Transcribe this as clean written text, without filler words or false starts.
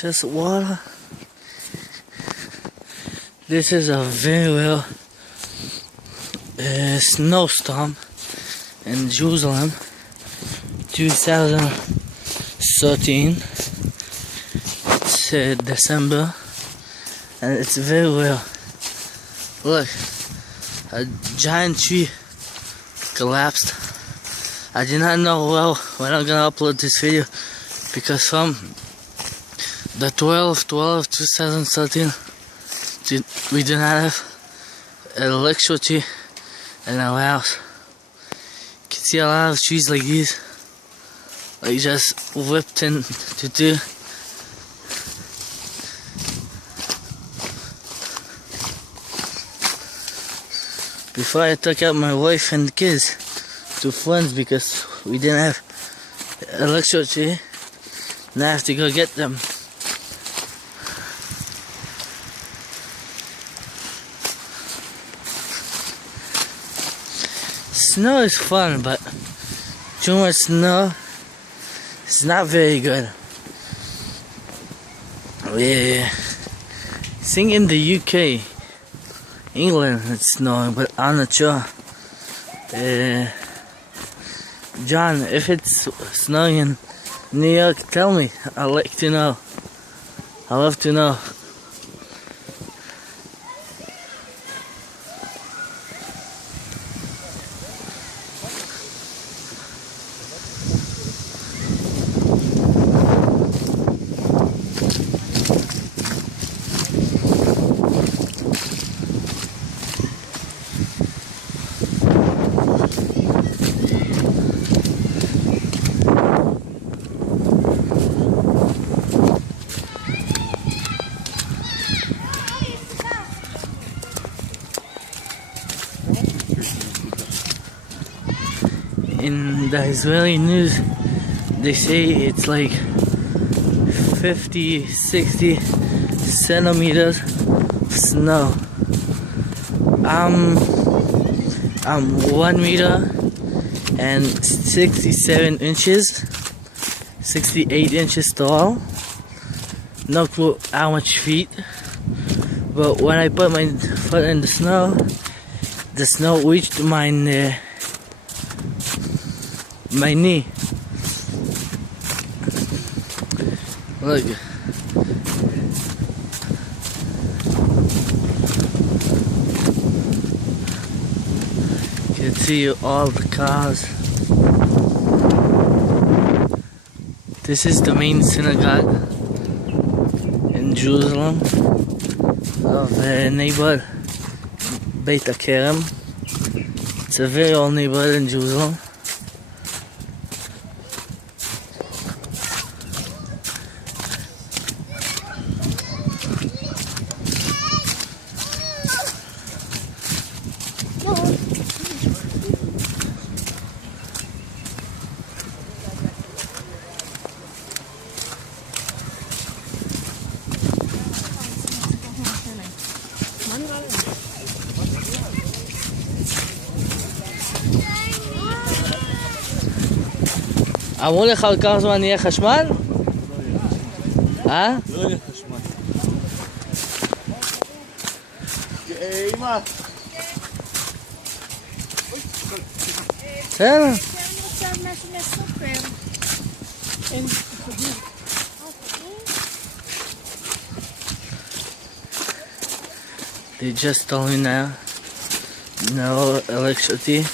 just water. This is a very real snowstorm in Jerusalem 2013. It's December and it's very real. Look, a giant tree collapsed. I did not know well when I'm gonna upload this video because from the 12/12/2013 we do not have electricity in our house. You can see a lot of trees like these, like just ripped into two. Before I took out my wife and kids to friends because we didn't have electricity, and I have to go get them. Snow is fun, but too much snow is not very good. Yeah, I think in the UK, England, it's snowing, but I'm not sure. John, if it's snowing in New York, tell me. I'd like to know. I'd love to know. In the Israeli news, they say it's like 50-60 centimeters of snow. I'm 1 meter and 67 inches, 68 inches tall. No clue how much feet, but when I put my foot in the snow reached my knee. Look. You can see all the cars. This is the main synagogue in Jerusalem of neighborhood Beit HaKerem. It's a very old neighborhood in Jerusalem. אמרו לך על כמה זמן יהיה חשמל? אה? לא יהיה חשמל. אמא! בסדר. אני רוצה משהו מהסופר. אין חגים. They just told me now, no electricity.